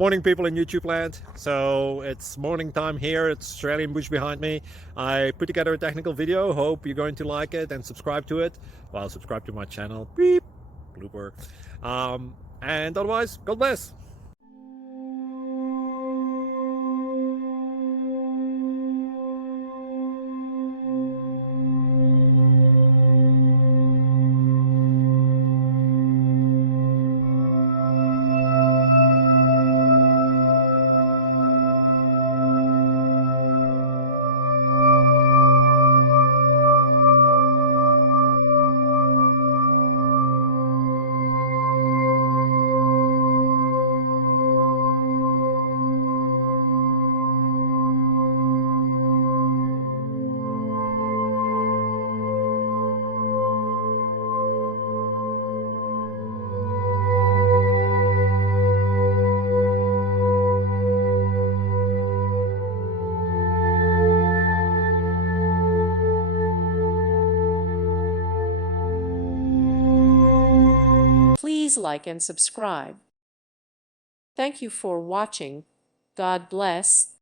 Morning, people in YouTube land. So it's morning time here. It's Australian bush behind me. I put together a technical video. Hope you're going to like it and subscribe to it. Well, subscribe to my channel. Beep. Blooper. And otherwise, God bless. Please like and subscribe. Thank you for watching. God bless.